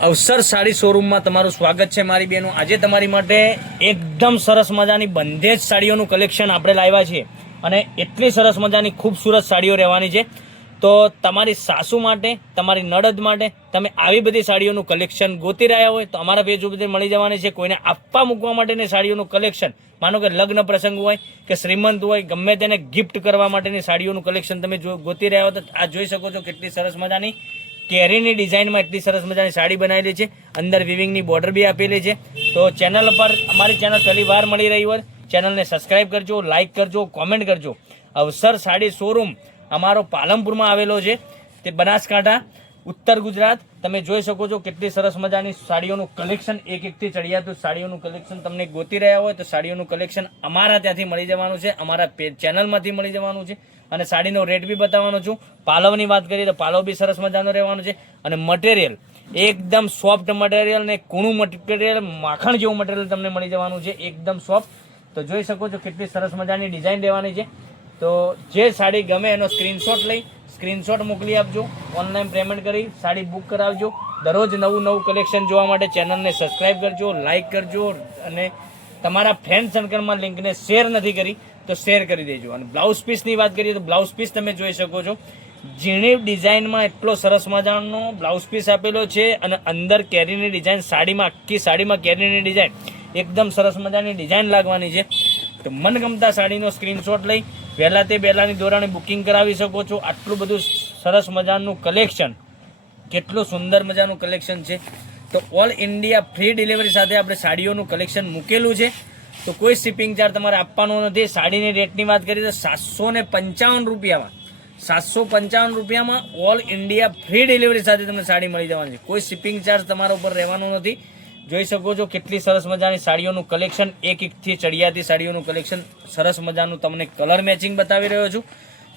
અવસર સાડી શોરૂમમાં તમારું સ્વાગત છે મારી બહેનો આજે તમારી માટે એકદમ સરસ મજાની બંધેજ સાડીઓનું કલેક્શન આપણે લાવ્યા છીએ. અને એટલી સરસ મજાની ખૂબસૂરત સાડીઓ રહેવાની છે. તો તમારી સાસુ માટે, તમારી નડદ માટે, તમે આવી બધી સાડીઓનું કલેક્શન ગોતી રહ્યા હોય તો અમારા પેજ ઉપર મળી જવાની છે. કોઈને આપવા મૂકવા માટેની સાડીઓનું કલેક્શન માનો કે લગ્ન પ્રસંગ હોય કે શ્રીમંત હોય, ગમે તેને ગિફ્ટ કરવા માટેની સાડીઓનું કલેક્શન તમે જો ગોતી રહ્યા હો તો આ જોઈ શકો છો કેટલી સરસ મજાની કેરીની ડિઝાઇનમાં એટલી સરસ મજાની સાડી બનાવેલી છે. અંદર વિવિંગની બોર્ડર બી આપેલી છે. તો ચેનલ પર અમારી ચેનલ પહેલી વાર મળી રહી હોય, ચેનલને સબસ્ક્રાઇબ કરજો લાઇક કરજો કોમેન્ટ કરજો. અવસર સાડી શોરૂમ અમારો પાલનપુરમાં આવેલો છે. તે બનાસકાંઠા. ઉત્તર ગુજરાત, તમે જોઈ શકો છો કેટલી સરસ મજાની સાડીઓનું કલેક્શન એક એકથી ચડિયાતું સાડીઓનું કલેક્શન તમને ગોતી રહ્યા હોય તો સાડીઓનું કલેક્શન અમારા ત્યાંથી મળી જવાનું છે, અમારા ચેનલમાંથી મળી જવાનું છે. અને સાડીનો રેટ બી બતાવવાનો છું. પાલવની વાત કરીએ તો પાલવ બી સરસ મજાનો રહેવાનો છે. અને મટીરિયલ એકદમ સોફ્ટ મટીરિયલ ને કૂણું મટીરિયલ માખણ જેવું મટીરિયલ તમને મળી જવાનું છે. એકદમ સોફ્ટ તો જોઈ શકો છો કેટલી સરસ મજાની ડિઝાઇન રહેવાની છે. તો જે સાડી ગમે એનો સ્ક્રીનશોટ લઈ સ્ક્રીનશોટ મોકલી આપજો ઓનલાઈન પેમેન્ટ કરી, સાડી બુક કરાવજો. દરરોજ નવું નવું કલેક્શન જોવા માટે ચેનલને સબસ્ક્રાઈબ કરજો લાઇક કરજો, અને તમારા ફ્રેન્ડ સર્કલમાં લિંકને શેર નથી કરી, તો શેર કરી દેજો. અને બ્લાઉઝ પીસની વાત કરીએ તો બ્લાઉઝ પીસ તમે જોઈ શકો છો. ઝીણી ડિઝાઇનમાં એટલો સરસ મજાનો બ્લાઉઝ પીસ આપેલો છે અને અંદર કેરીની ડિઝાઇન સાડીમાં, આખી સાડીમાં કેરીની ડિઝાઇન એકદમ સરસ મજાની ડિઝાઇન લાગવાની છે. તો મનગમતા સાડીનો સ્ક્રીનશોટ લઈ વહેલા તે પહેલાંની દોરાને બુકિંગ કરાવી શકો છો. આટલું બધું સરસ મજાનું કલેક્શન કેટલું સુંદર મજાનું કલેક્શન છે. તો ઓલ ઇન્ડિયા ફ્રી ડિલિવરી સાથે આપણે સાડીઓનું કલેક્શન મૂકેલું છે. તો કોઈ શિપિંગ ચાર્જ તમારે આપવાનો નથી. સાડીની રેટની વાત કરીએ તો સાતસો ને પંચાવન રૂપિયામાં, સાતસો પંચાવન રૂપિયામાં ઓલ ઇન્ડિયા ફ્રી ડિલિવરી સાથે તમને સાડી મળી જવાની છે. કોઈ શિપિંગ ચાર્જ તમારા ઉપર રહેવાનો નથી. જોઈ શકો છો કેટલી સરસ મજાની સાડીઓનું કલેક્શન એક એકથી ચડિયાતી સાડીઓનું કલેક્શન સરસ મજાનું તમને કલર મેચિંગ બતાવી રહ્યો છું.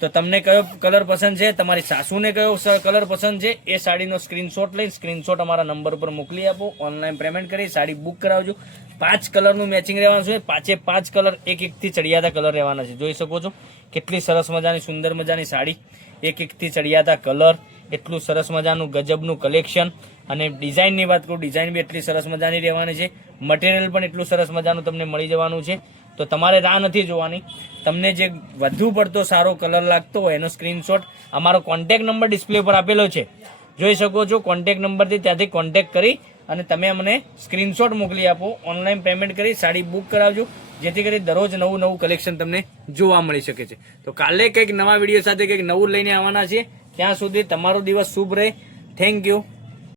તો તમને કયો કલર પસંદ છે? તમારી સાસુને કયો કલર પસંદ છે? એ સાડીનો સ્ક્રીનશોટ લઈ સ્ક્રીનશોટ અમારા નંબર ઉપર મોકલી આપો. ઓનલાઈન પેમેન્ટ કરી, સાડી બુક કરાવજો. પાંચ કલરનું મેચિંગ રહેવાનું છે. પાંચે પાંચ કલર એક એકથી ચડિયાતા કલર રહેવાના છે. જોઈ શકો છો કેટલી સરસ મજાની, સુંદર મજાની સાડી. એક એકથી ચડિયાતા કલર. એટલું સરસ મજાનું ગજબનું કલેક્શન અને ડિઝાઇનની વાત કરું ડિઝાઇન બી એટલી સરસ મજાની રહેવાની છે. મટીરિયલ પણ એટલું સરસ મજાનું તમને મળી જવાનું છે. તો તમારે રાહ નથી જોવાની. તમને જે વધુ પડતો સારો કલર લાગતો હોય, એનો સ્ક્રીનશોટ અમારો કોન્ટેક નંબર ડિસ્પ્લે પર આપેલો છે. જોઈ શકો છો કોન્ટેક નંબરથી ત્યાંથી કોન્ટેક કરી અને તમે અમને સ્ક્રીનશોટ મોકલી આપો. ઓનલાઈન પેમેન્ટ કરી સાડી બુક કરાવજો, જેથી કરી દરરોજ નવું નવું કલેક્શન તમને જોવા મળી શકે છે. તો કાલે કંઈક નવા વીડિયો સાથે કંઈક નવું લઈને આવવાના છીએ. ત્યાં સુધી તમારો દિવસ શુભ રહે. Thank you